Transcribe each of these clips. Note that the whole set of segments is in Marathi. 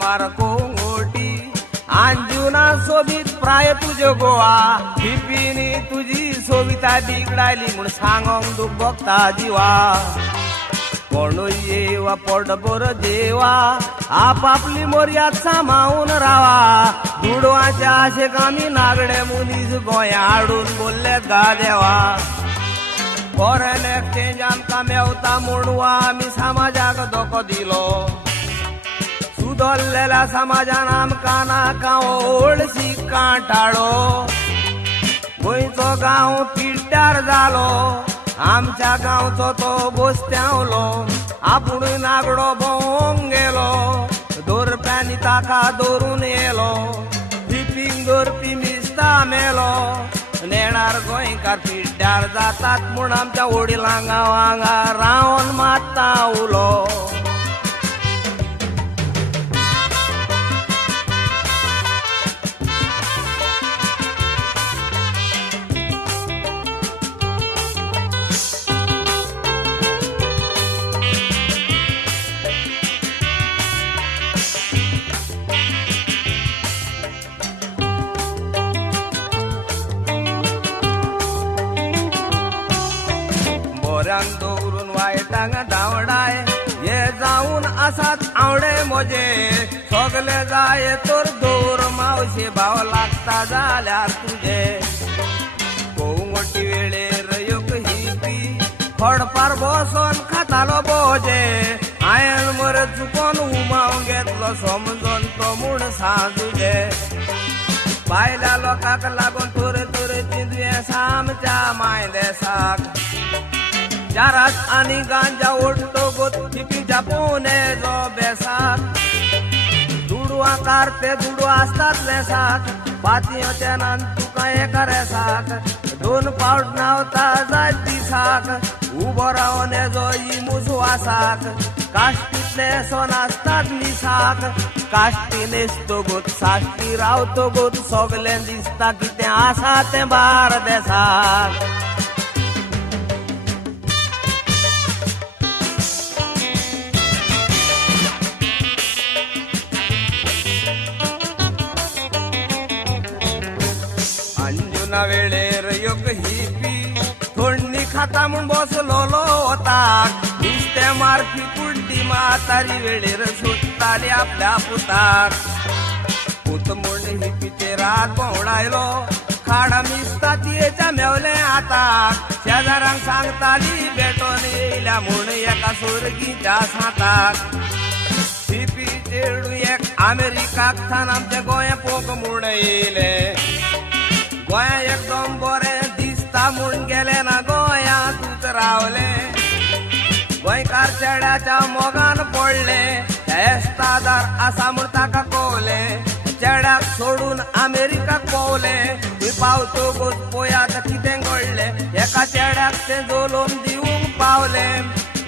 मार कोंगोटी अंजुना सोबीत प्राय तुझे गोवा पिपिनी तुझी सोबिता बिगडायली म्हूण सांगोंक दूख भोगता जिवा कोण येवा पोटभर देवा आपापली मर्याद सांबाळून रावा दुडवाच्या आशेक आमी नागडे मुनीस गोंया हाडून बोल्लेत गा देवा फॉरेन एक्सचेंज आमकां मेवता म्हणून आमी समाजाक धोको दिलो सुदरलेल्या समाजान आमकां नाका हळशी कांटाळो गोंयचो गांव पिड्ड्यार जालो आमच्या गांवचो तो बोस्त्यावलो आपुणूय नागडो भोंवोंक गेलो दोरप्यांनी ताका दवरून येलो पिपींक धरपी मिस्ता मेलो नेणार गोंयकार पिड्ड्यार जातात म्हूण आमच्या वडिलांक वांगा रावन मात्ता उलो बऱ्यांक दवरून वायटांक धांवडाय हे जावन आसात आवडे मोजे सगले जाय तर दवर मावशे भाव लागता जाल्यार तुजे कोंगोटी वेळेर एक हिपी खडपार बसोन खातालो बोजे हायेन मरे चुकोन उमावंक घेतलो समजोन तो म्हूण सांजुजे भायल्या लोकांक लागून तोरे तोरेची दुयेंसां आमच्या मायदेसाक चारात आनी गांजा ओडटो गोतिपीच्या पोवनेचो बेसाक दुडवां कारते दुडवां आसतात लेसाक पातयोच्या नान तुका एका रेसाक दोन पावट नावता जायत दिसाक उबो रावन येजो इमूस वासाक काश्टीतले सोन आसतात निसाक काश्टी न्हेसतो गोत साश्टी रावतो गोत सगलें दिसता कितें आसा तें बार्देसाक अंजुना वेळेर एक हिपी थोडणी खाता म्हूण बसलोलो वताक नुस्तें मारपी कुड्डी म्हातारी वेळेर सोदताली आपल्या पुताक पूत म्हूण हिपीचेर रात भोंवडायलो खाडा मिसता तियेच्या मेवले आताक शेजाऱ्यांक सांगताली भेटोन येयल्या म्हूण एका सोरगीच्या साताक हिपी चेडू एक अमेरिकाक थान आमचे गोंय पोक म्हूण येयले गोंया एकदम बरें दिसता म्हूण गेले ना गोंयांतूच रावले गोंयकार चेड्याच्या मोगान पडले एस्तादार आसा म्हूण ताका कळले चेड्याक सोडून अमेरिकाक पावले थंय पावतकूच पळयात कितें घडलें एका चेड्याक तें जोलोवन दिवंक पावले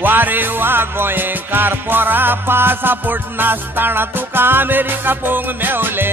वारे वा गोंयकार पोरा पासापोर्ट नासतना तुका अमेरिका पळोवंक मेवले